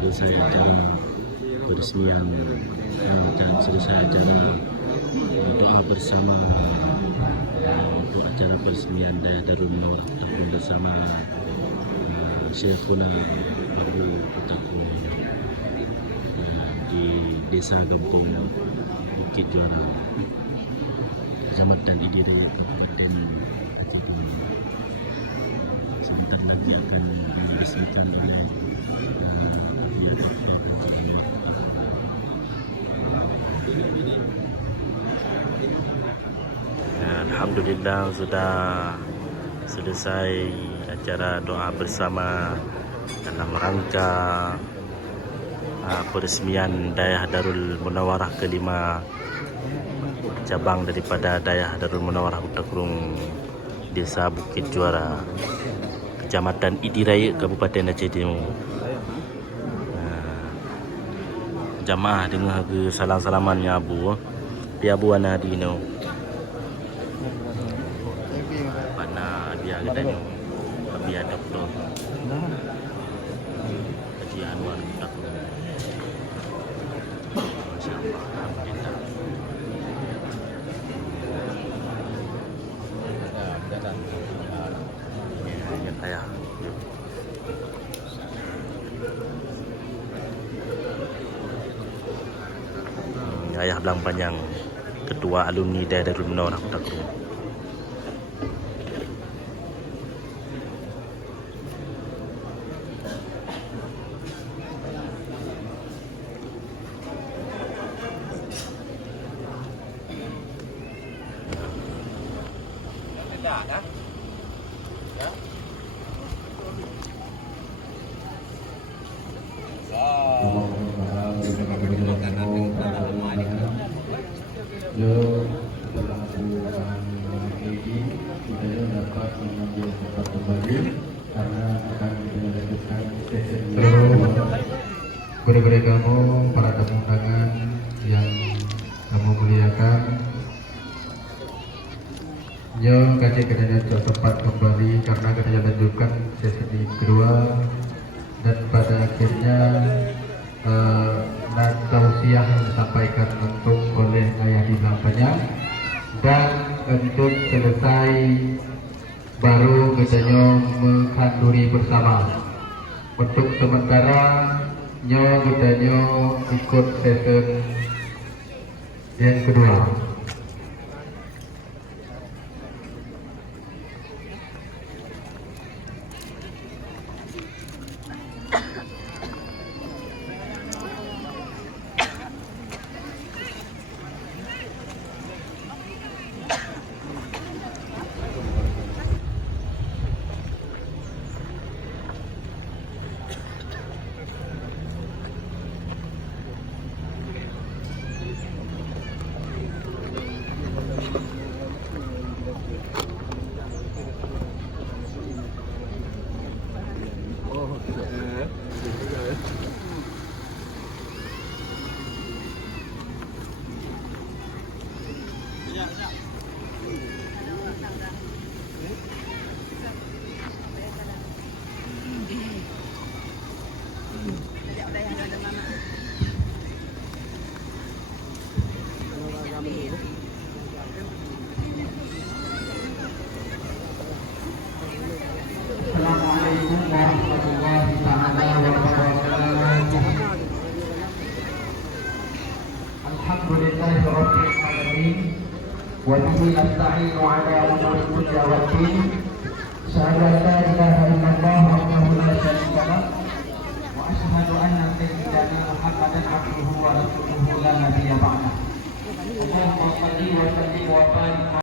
selesai acara peresmian dan selesai acara doa bersama untuk acara peresmian Daya Darul Munawarah Tahun bersama Syekhuna Baru Utakun di Desa Kampung Bukit Juara, Kecamatan Idiri, Kabupaten Aceh. Sebentar lagi akan diresmikan oleh Alhamdulillah sudah selesai acara doa bersama dalam rangka peresmian Daya Darul Munawarah kelima, cabang daripada Daya Darul Munawarah Utakrung, Desa Bukit Juara, Kecamatan Idiraya, Kabupaten Aceh Timur. Jamaah dengar ke salam-salamannya Abu. Dia Abu ana dino. Mana dia katanya? Abi ada pro. Haji Anwar Utakrung. Masya-Allah, alhamdulillah. Ayah. Ayah Belang Panjang, Ketua Alumni Daya Darul Munawarah Utakrung. Dapat mengambil tempat kembali karena akan dilanjutkan sesi guru-guru kamu, para tamu undangan yang kamu muliakan. Nyo kasih kedanya tempat kembali karena kita lanjutkan sesi kedua, dan pada akhirnya tausiah yang disampaikan untuk oleh Ayah di Lampanya, dan untuk selesai baru katanya mengkanduri bersama. Untuk sementara nyo katanya ikut sesi yang kedua. Assalamualaikum warahmatullahi wabarakatuh. Alhamdulillahirabbil alamin wa bihi nasta'inu ala umuri dunya waddin. Asyhadu an la ilaha illallah wahdahu la syarika lah wa asyhadu anna sayyidana Muhammadan abduhu wa rasuluhu la nabiyya ba'dah. Allahumma shalli wa sallim wa barik